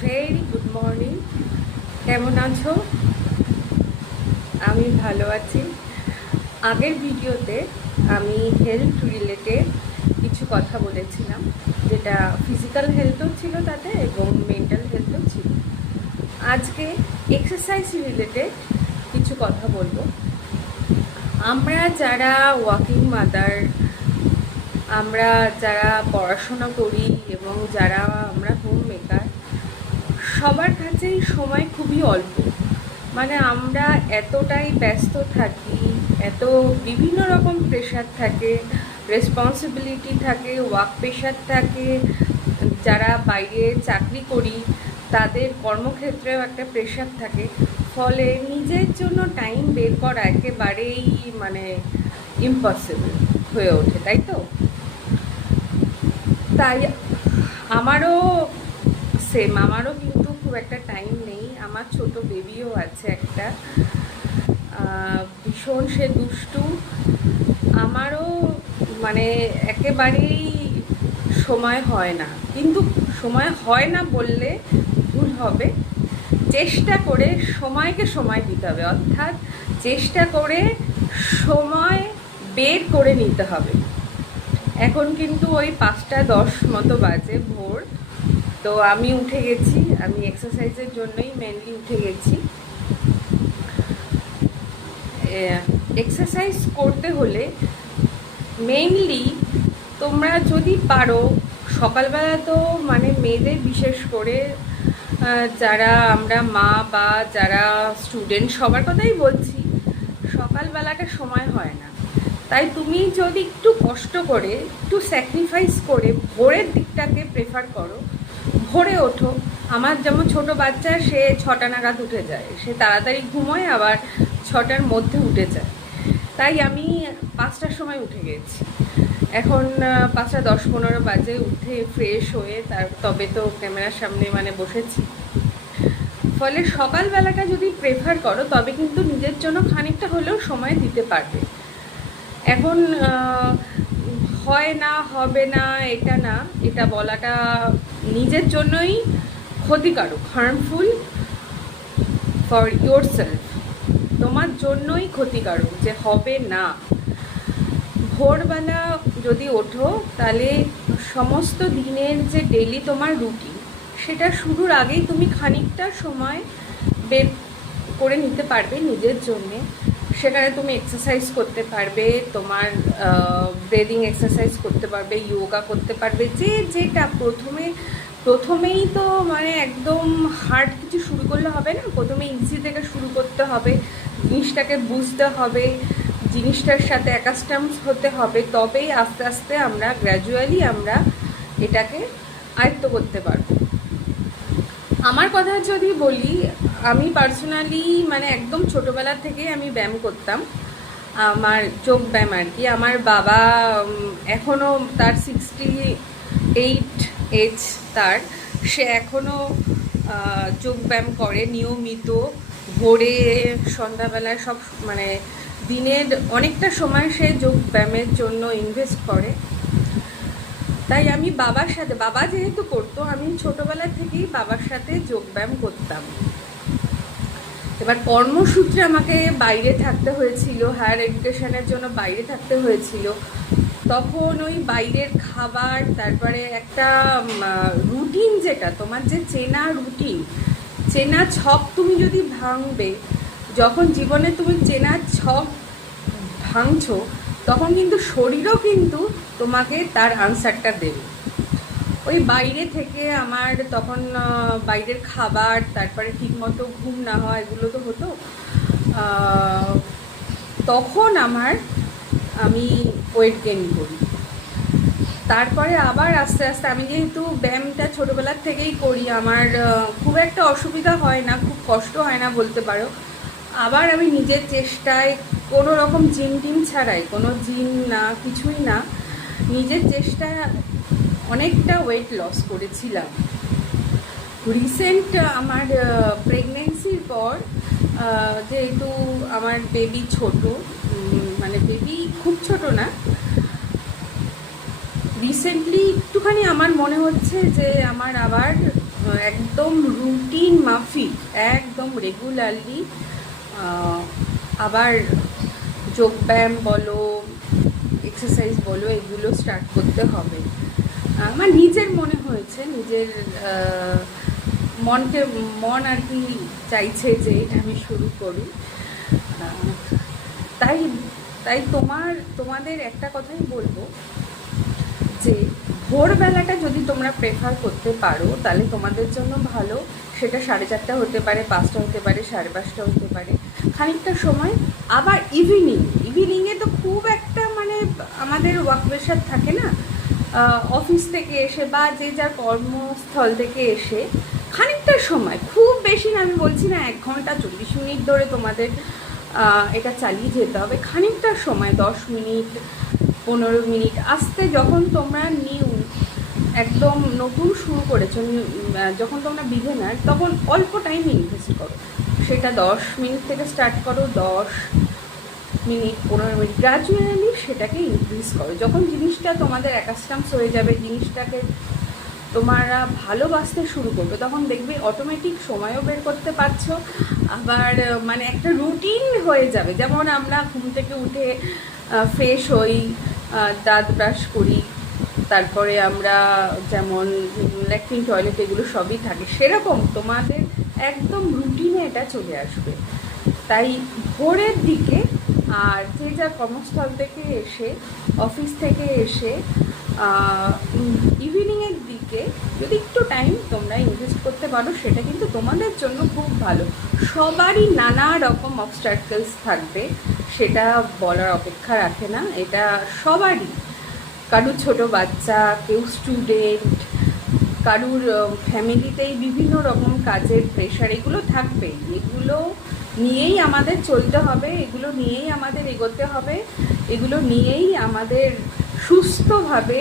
Very good morning. কেমন আছো? আমি ভালো আছি। আগের ভিডিওতে আমি হেলথ রিলেটেড কিছু কথা বলেছিলাম, যেটা ফিজিক্যাল হেলথও ছিল তাতে এবং মেন্টাল হেলথও ছিল। আজকে এক্সারসাইজ রিলেটেড কিছু কথা বলবো। আমরা যারা ওয়ার্কিং মাদার, আমরা যারা পড়াশোনা করি এবং যারা আমরা হোম মেকার, সবার কাছেই সময় খুবই অল্প। মানে আমরা এতটাই ব্যস্ত থাকি, এত বিভিন্ন রকম প্রেশার থাকে, রেসপন্সিবিলিটি থাকে, ওয়ার্ক প্রেশার থাকে। যারা বাইরে চাকরি করি তাদের কর্মক্ষেত্রেও একটা প্রেশার থাকে, ফলে নিজের জন্য টাইম বের করা একেবারেই মানে ইম্পসিবল হয়ে ওঠে, তাই তো? তাই আমারও আমারও কিন্তু খুব একটা টাইম নেই। আমার ছোট বেবিও আছে একটা, ভীষণ সে দুষ্টু। আমারও মানে একেবারেই সময় হয় না, কিন্তু সময় হয় না বললে ভুল হবে। চেষ্টা করে সময়কে সময় দিতে হবে, অর্থাৎ চেষ্টা করে সময় বের করে নিতে হবে। এখন কিন্তু ওই 5:10 মতো বাজে, ভোর। তো আমি উঠে গেছি, আমি এক্সারসাইজের জন্যই মেনলি উঠে গেছি। এক্সারসাইজ করতে হলে মেইনলি তোমরা যদি পারো সকালবেলা, তো মানে মেয়েদের বিশেষ করে যারা আমরা মা বা যারা স্টুডেন্ট সবার কথাই বলছি, সকালবেলাটা সময় হয় না। তাই তুমি যদি একটু কষ্ট করে, একটু স্যাক্রিফাইস করে ভোরের দিকটাকে প্রেফার করো, ভোরে ওঠো। আমার যেমন ছোট বাচ্চা, সে 6টা নাগাদ উঠে যায়, সে তাড়াতাড়ি ঘুমোয়, আবার 6টার মধ্যে উঠে যায়। তাই আমি 5টার সময় উঠে গেছি। এখন 5:10-15 বাজে। উঠে ফ্রেশ হয়ে তবে তো ক্যামেরার সামনে মানে বসেছি। ফলে সকালবেলাটা যদি প্রেফার করো তবে কিন্তু নিজের জন্য খানিকটা হলেও সময় দিতে পারবে। এখন হয় না, হবে না, এটা না, এটা বলাটা নিজের জন্যই ক্ষতিকারক, হার্মফুল ফর ইয়োর সেলফ। তোমার জন্যই ক্ষতিকারক যে হবে না। ভোরবেলা যদি ওঠো তাহলে সমস্ত দিনের যে ডেলি তোমার রুটিন, সেটা শুরুর আগেই তুমি খানিকটা সময় বের করে নিতে পারবে নিজের জন্যে। সেখানে তুমি এক্সারসাইজ করতে পারবে, তোমার ব্রেদিং এক্সারসাইজ করতে পারবে, যোগা করতে পারবে, যেটা প্রথমেই তো মানে একদম হার্ড কিছু শুরু করলে হবে না। প্রথমে ইজি থেকে শুরু করতে হবে, জিনিসটাকে বুঝতে হবে, জিনিসটার সাথে অ্যাকাস্টামড হতে হবে, তবেই আস্তে আস্তে আমরা গ্র্যাজুয়ালি আমরা এটাকে আয়ত্ত করতে পারবো। আমার কথা যদি বলি, আমি পার্সোনালি মানে একদম ছোটোবেলা থেকে আমি ব্যায়াম করতাম, আমার যোগ ব্যায়াম আর কি। আমার বাবা এখনও তার 68 এজ তার, সে এখনও যোগ ব্যায়াম করে নিয়মিত। ভোরে, সন্ধ্যাবেলায় সব মানে দিনের অনেকটা সময় সে যোগ ব্যায়ামের জন্য ইনভেস্ট করে। তাই আমি বাবার সাথে, বাবা যেহেতু করতো, আমি ছোটোবেলা থেকেই বাবার সাথে যোগব্যায়াম করতাম। এবার কর্মসূত্রে আমাকে বাইরে থাকতে হয়েছিল, হায়ার এডুকেশনের জন্য বাইরে থাকতে হয়েছিল। তখন ওই বাইরের খাবার, তারপরে একটা রুটিন, যেটা তোমার যে চেনা রুটিন, চেনা ছক তুমি যদি ভাঙবে, যখন জীবনে তুমি চেনা ছক ভাঙছো, তখন কিন্তু শরীরও কিন্তু তোমাকে তার আনসারটা দেবে। ওই বাইরে থেকে আমার তখন বাইরের খাবার, তারপরে ঠিকমতো ঘুম না হয়, এগুলো তো হতো। তখন আমি ওয়েট গেইন করি। তারপরে আবার আস্তে আস্তে, আমি যেহেতু ব্যায়ামটা ছোটোবেলার থেকেই করি, আমার খুব একটা অসুবিধা হয় না, খুব কষ্ট হয় না বলতে পারো। আবার আমি নিজের চেষ্টায়, কোনো রকম জিম টিম ছাড়াই, কোনো জিম না, কিছুই না, নিজের চেষ্টায় অনেকটা ওয়েট লস করেছিলাম। রিসেন্ট আমার প্রেগনেন্সির পর, যেহেতু আমার বেবি ছোট, মানে বেবি খুব ছোট না, রিসেন্টলি একটুখানি আমার মনে হচ্ছে যে আমার আবার একদম রুটিন মাফিক, একদম রেগুলারলি আবার যোগব্যায়াম বলো, এক্সারসাইজ বলো, এগুলো স্টার্ট করতে হবে। আমার নিজের মনে হয়েছে, নিজের মন আর কি চাইছে যে এটা আমি শুরু করি। তাই তাই তোমাদের একটা কথাই বলবো যে ভোরবেলাটা যদি তোমরা প্রেফার করতে পারো তাহলে তোমাদের জন্য ভালো। সেটা 4:30 হতে পারে, 5টা হতে পারে, 5:30 হতে পারে, খানিকটা সময়। আবার ইভিনিংয়ে তো খুব একটা মানে আমাদের ওয়ার্ক প্রেশার থাকে না, অফিস থেকে এসে বা যে যার কর্মস্থল থেকে এসে খানিকটা সময়, খুব বেশি না, আমি বলছি না 1 ঘন্টা 40 মিনিট ধরে তোমাদের এটা চালিয়ে যেতে হবে। খানিকটা সময় 10 মিনিট 15 মিনিট আস্তে, যখন তোমরা একদম নতুন শুরু করেছো, যখন তোমরা বিগিনার, তখন অল্প টাইম ইনভেস্ট করো। সেটা 10 মিনিট থেকে স্টার্ট করো, 10 মিনিট 15 মিনিট, গ্রাজুয়ালি সেটাকে ইনক্রিজ করো। যখন জিনিসটা তোমাদের অ্যাকাস্টামস হয়ে যাবে, জিনিসটাকে তোমরা ভালোবাসতে শুরু করবে, তখন দেখবে অটোমেটিক সময়ও বের করতে পারছো। আবার মানে একটা রুটিন হয়ে যাবে। যেমন আমরা ঘুম থেকে উঠে ফ্রেশ হই, দাঁত ব্রাশ করি, তারপরে আমরা যেমন ল্যাট্রিন টয়লেট এগুলো সবই থাকে, সেরকম তোমাদের একদম রুটিনে এটা চলে আসবে। তাই ভোরের দিকে, আর যে যা কর্মস্থল থেকে এসে, অফিস থেকে এসে ইভিনিংয়ের দিকে যদি একটু টাইম তোমরা ইনভেস্ট করতে পারো, সেটা কিন্তু তোমাদের জন্য খুব ভালো। সবারই নানা রকম অবস্ট্রাকলস থাকবে, সেটা বলার অপেক্ষা রাখে না, এটা সবারই। কারুর ছোট বাচ্চা, কেউ স্টুডেন্ট, কারুর ফ্যামিলিতেই বিভিন্ন রকম কাজের প্রেশার, এগুলো থাকবেই। এগুলো নিয়েই আমাদের চলতে হবে, এগুলো নিয়েই আমাদের এগোতে হবে, এগুলো নিয়েই আমাদের সুস্থভাবে